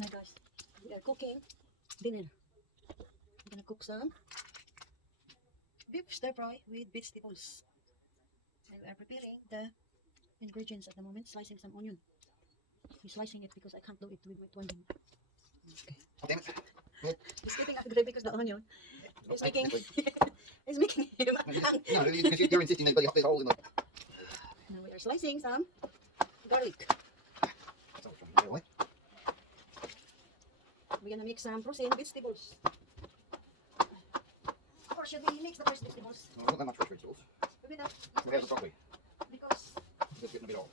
Hi guys, we are cooking dinner. I'm gonna cook some beef stir fry with vegetables. And we are preparing the ingredients at the moment, slicing some onion. We're slicing it because I can't do it with my one hand. Okay. Oh, damn it. He's getting angry because the onion is making is making him angry. No, you're insisting that you have this hole in the... Now we are slicing some garlic. That's all I'm trying to do, right? We're gonna mix some frozen vegetables. Or should we mix the first vegetables? No, not that much fresh vegetables. Maybe that We have some broccoli. because Just getting a bit off.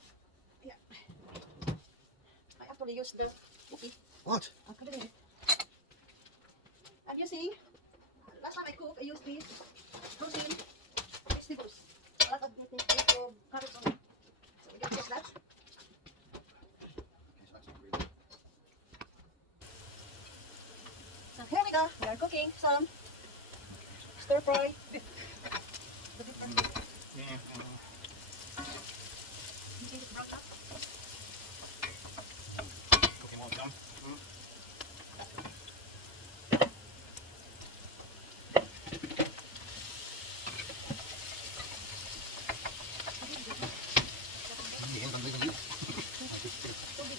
yeah, I actually used the cookie. What? I'm using, last time I cooked, I used these frozen vegetables. A lot of carrots on it. So we can use that. Okay, so that's not really... So here we go. We are cooking some stir fry beef. The beef fry. Yeah. You see this brown up? Cooking while it's done. Yeah, I'm leaving you.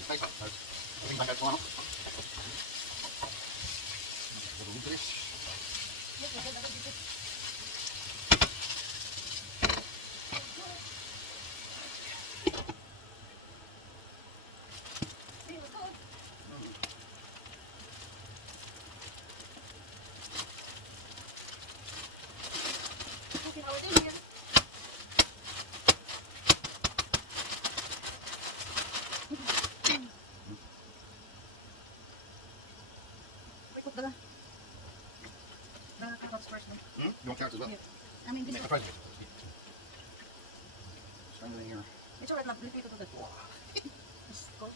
Take that. I think I got one. What do we do this? Cooking our dinner. We put the carrots first. You want carrots as well? Yeah. I mean, this Make is, the fries with it. Straight in here. it's alright, not repeat to the it's cold.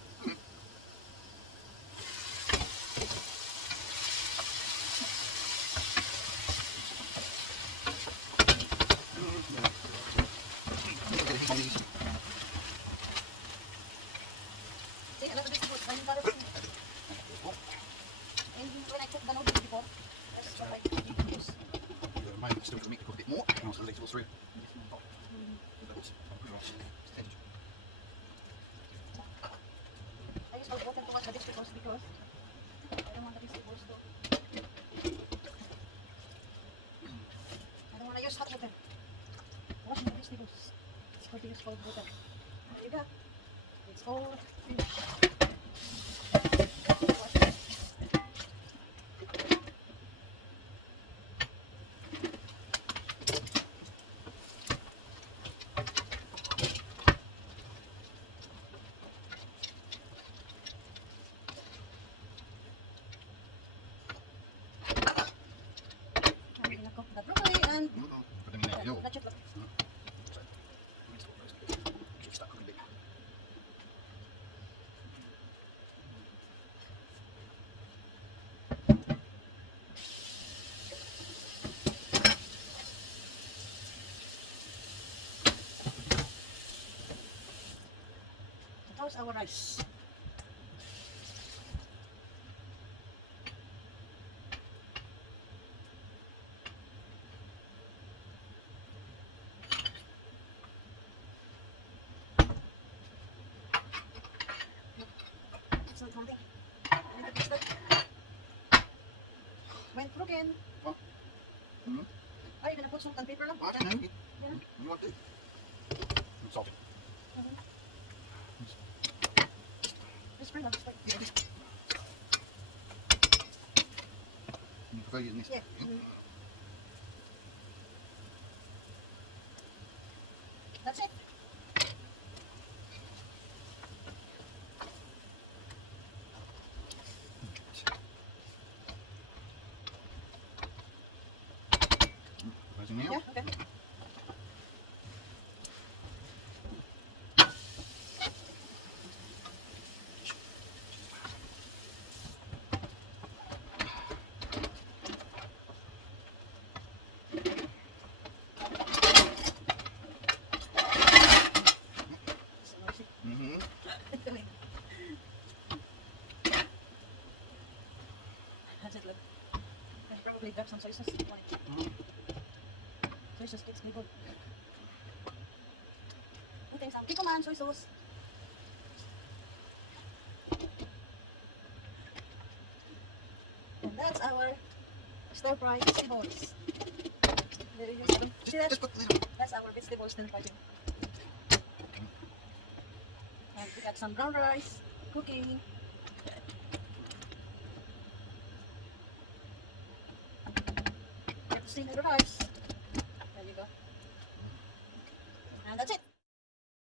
See, a lot of vegetables. When carrots and when I cook the noodles before, that's what I use. Maybe still for me to cook a bit more. And also the vegetables through. Oops. I use hot water to wash the vegetables because I don't want the vegetables to. I don't want to use hot water. Washing the vegetables. It's good to use cold water. There you go. It's cold fish. Wash it. I'm gonna cook the broccoli and Put them in there. the chocolate. Start cooking a bit. So how's our rice? It's not something. I need to fix that. When cooking, Hmm? are you gonna put salt and pepper lang? I don't know. Yeah. You want to do? Salty. Just bring them. Just like, You prefer using this? yeah. That's it. Fries in there. Yeah, okay. So noisy. Mm-hmm. probably grab some soy sauce. You want it? Mm. Soy sauce gets me good. Putting some kikoman soy sauce. And that's our stir-fry vegetables. There you go. See that? Just put a little. That's our vegetables stir-fry. And we got some brown rice cooking. Let's see the rice.